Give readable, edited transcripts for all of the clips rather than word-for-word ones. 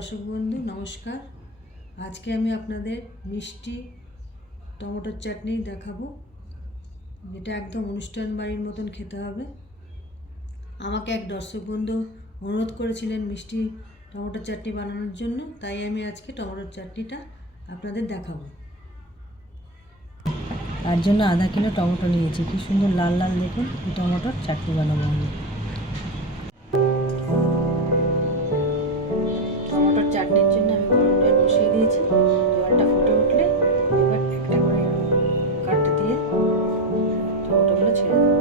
দর্শক বন্ধু নমস্কার। আজকে আমি আপনাদের মিষ্টি টমেটোর চাটনি দেখাবো, যেটা একদম অনুষ্ঠান বাড়ির মতন খেতে হবে। আমাকে এক দর্শক বন্ধু অনুরোধ করেছিলেন মিষ্টি টমেটোর চাটনি বানানোর জন্য, তাই আমি আজকে টমেটোর চাটনিটা আপনাদের দেখাবো। তার জন্য আধা কিলো টমেটো নিয়েছি, কি সুন্দর লাল লাল দেখুন। এই টমেটোর চাটনি বানাবো আমি। টমেটোর চাটনির জন্য আমি গরম জল বসিয়ে দিয়েছি। জলটা ফুটে উঠলে এবার একটা করে কাঠটা দিয়ে টমেটোগুলো ছেড়ে দেবো।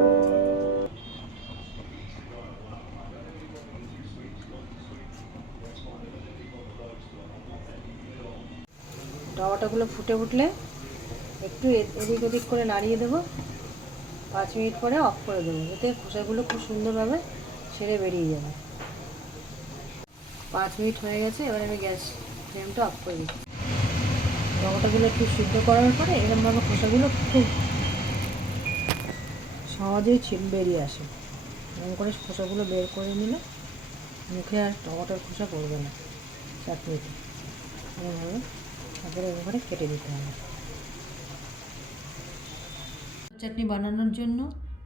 টমেটোগুলো ফুটে উঠলে একটু এদিক ওদিক করে নাড়িয়ে দেবো। 5 মিনিট পরে অফ করে দেবো, এতে খোসাগুলো খুব সুন্দরভাবে ছেড়ে বেরিয়ে যাবে। 5 মিনিট হয়ে গেছে, এবার আমি গ্যাস ফ্লেমটা অফ করে দিচ্ছি। টমেটোগুলো একটু সিদ্ধ করার পরে এরকমভাবে খোসাগুলো খুব সহজেই বেরিয়ে আসে। এরকম করে খোসাগুলো বের করে নিলে মুখে আর টমেটোর খোসা পড়বে না চাটনিতে। এরকমভাবে তারপরে এরকম করে কেটে দিতে হবে। চাটনি বানানোর জন্য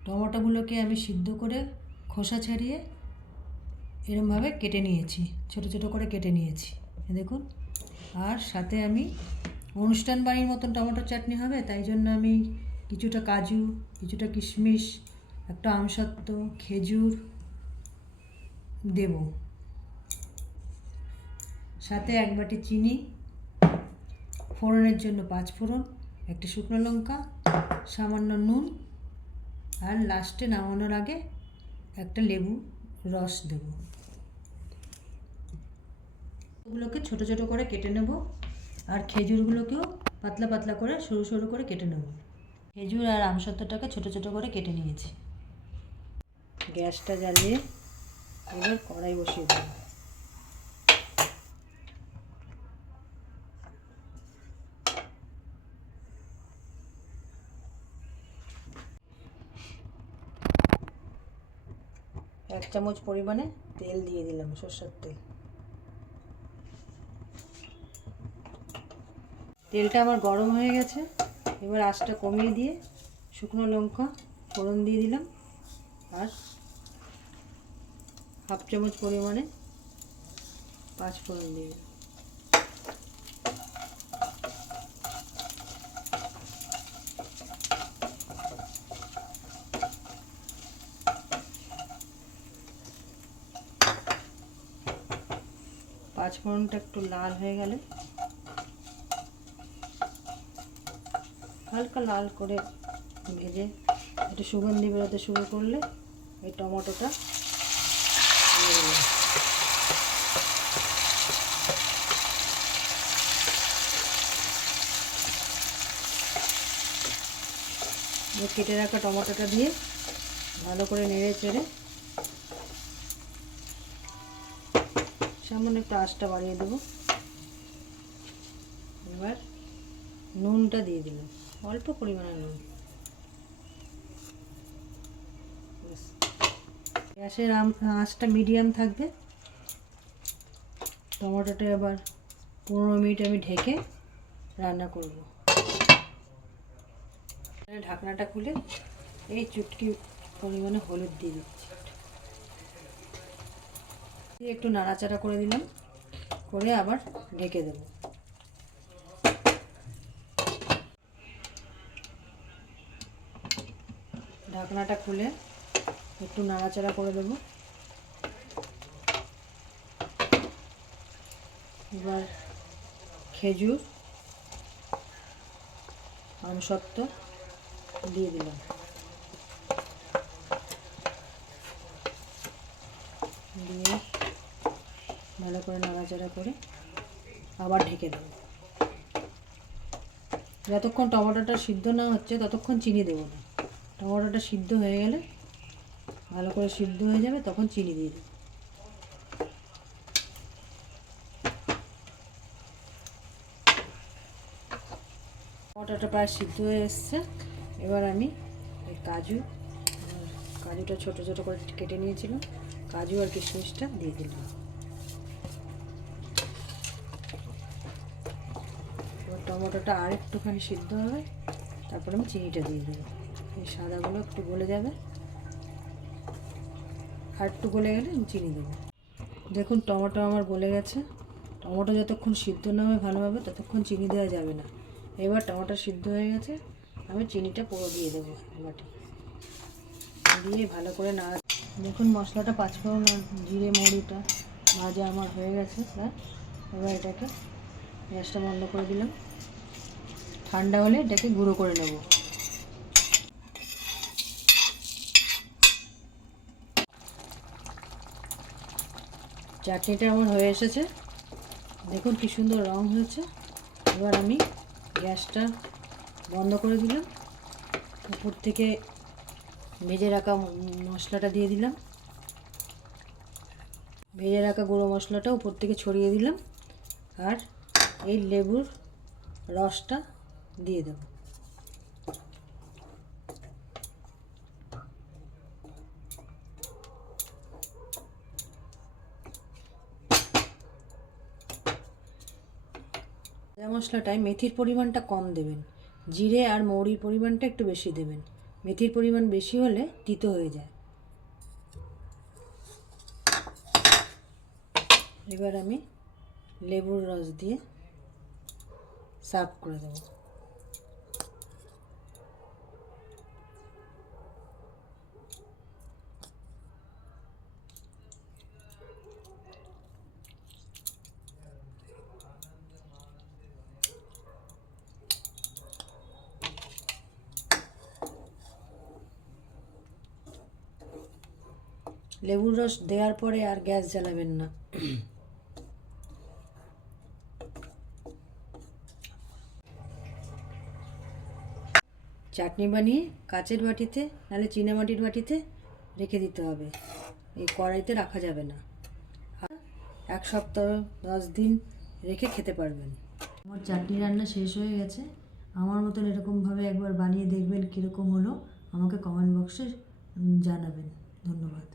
টমেটোগুলোকে আমি সিদ্ধ করে খোসা ছাড়িয়ে এরকমভাবে কেটে নিয়েছি, ছোট ছোট করে কেটে নিয়েছি দেখুন। আর সাথে আমি অনুষ্ঠান বাড়ির মতন টমেটোর চাটনি হবে, তাই জন্য আমি কিছুটা কাজু, কিছুটা কিশমিশ, একটা আমসত্ত্ব, খেজুর দেব। সাথে 1 বাটি চিনি, ফোড়নের জন্য 5 ফোড়ন, একটা শুকনো লঙ্কা, সামান্য নুন, আর লাস্টে নামানোর আগে একটা লেবু রস দেব। এগুলোকে ছোট ছোট করে কেটে নেব, আর খেজুরগুলোকেও পাতলা পাতলা করে সরু সরু করে কেটে নেব। খেজুর আর আমসত্ত্বটাকে ছোট ছোট করে কেটে নিয়েছি। গ্যাসটা জ্বালিয়ে এবার কড়াই বসিয়ে দেব। এক চামচ পরিমাণে তেল দিয়ে দিলাম, সরষের তেল। তেলটা আমার গরম হয়ে গেছে, এবার আঁচটা কমিয়ে দিয়ে শুকনো লঙ্কা ফোড়ন দিয়ে দিলাম, আর 1/2 চামচ পরিমাণে 5 ফোড়ন দিয়ে দিলাম। পাঁচ ফোড়নটা একটু লাল হয়ে গেলে হালকা লাল করে ভেজে একটু সুগন্ধি বেরোতে শুরু করলে এই টমেটোটা কেটে রাখা টমেটোটা দিয়ে ভালো করে নেড়ে চেড়ে সামান্য একটু আঁচটা বাড়িয়ে দেবো। এবার নুনটা দিয়ে দিলাম, অল্প পরিমাণে নুন। গ্যাসের আঁচটা মিডিয়াম থাকবে। টমেটোটা এবার 15 মিনিট আমি ঢেকে রান্না করব। ঢাকনাটা খুলে এই চুটকি পরিমাণে হলুদ দিয়ে দিচ্ছি, একটু নাড়াচাড়া করে দিলাম, করে আবার ঢেকে দেব। ঢাকনাটা খুলে একটু নাড়াচাড়া করে দেব। এবার খেজুর, আমসত্ত্ব দিয়ে দিলাম, দিয়ে ভালো করে নাড়াচাড়া করে আবার ঢেকে দেব। যতক্ষণ টমেটোটা সিদ্ধ না হচ্ছে ততক্ষণ চিনি দেবো না। টমেটোটা সিদ্ধ হয়ে গেলে, ভালো করে সিদ্ধ হয়ে যাবে, তখন চিনি দিয়ে দেবো। টমেটোটা প্রায় সিদ্ধ হয়ে এসছে। এবার আমি এই কাজুটা ছোট ছোট করে কেটে নিয়েছিলাম, কাজু আর কিশমিশটা দিয়ে দিলাম। টমেটোটা আর একটুখানি সিদ্ধ হবে, তারপর আমি চিনিটা দিয়ে দেবো। এই সাদাগুলো একটু গলে যাবে, আর একটু গলে গেলে আমি চিনি দেবো। দেখুন টমেটো আমার গলে গেছে। টমেটো যতক্ষণ সিদ্ধ না হয় ভালোভাবে ততক্ষণ চিনি দেওয়া যাবে না। এবার টমেটো সিদ্ধ হয়ে গেছে, আমি চিনিটা পুরো দিয়ে দেবো বাটি দিয়ে ভালো করে নাড়া। দেখুন মশলাটা পাঁচফোড়ন আর জিরে মৌরিটা ভাজা আমার হয়ে গেছে প্রায়। এবার এটাকে গ্যাসটা বন্ধ করে দিলাম। ঠান্ডা হলে এটাকে গুঁড়ো করে নেব। চাটনিটা আমার হয়ে এসেছে, দেখুন কি সুন্দর রং হয়েছে। এবার আমি গ্যাসটা বন্ধ করে দিলাম, উপর থেকে ভেজে রাখা মশলাটা দিয়ে দিলাম। ভেজে রাখা গুঁড়ো মশলাটা উপর থেকে ছড়িয়ে দিলাম, আর এই লেবুর রসটা দিয়ে দেব। ভাজা মশলাটায় মেথির পরিমাণটা কম দেবেন, জিরে আর মৌরির পরিমাণটা একটু বেশি দেবেন। মেথির পরিমাণ বেশি হলে তিতো হয়ে যায়। এবার আমি লেবুর রস দিয়ে সার্ভ করে দেবো। লেবুর রস দেওয়ার পরে আর গ্যাস জ্বালাবেন না। চাটনি বানিয়ে কাচের বাটিতে নাহলে চীনামাটির বাটিতে রেখে দিতে হবে, এই কড়াইতে রাখা যাবে না। আর 1 সপ্তাহ 10 দিন রেখে খেতে পারবেন। আমার চাটনি রান্না শেষ হয়ে গেছে। আমার মতন এরকমভাবে একবার বানিয়ে দেখবেন কীরকম হলো, আমাকে কমেন্ট বক্সে জানাবেন। ধন্যবাদ।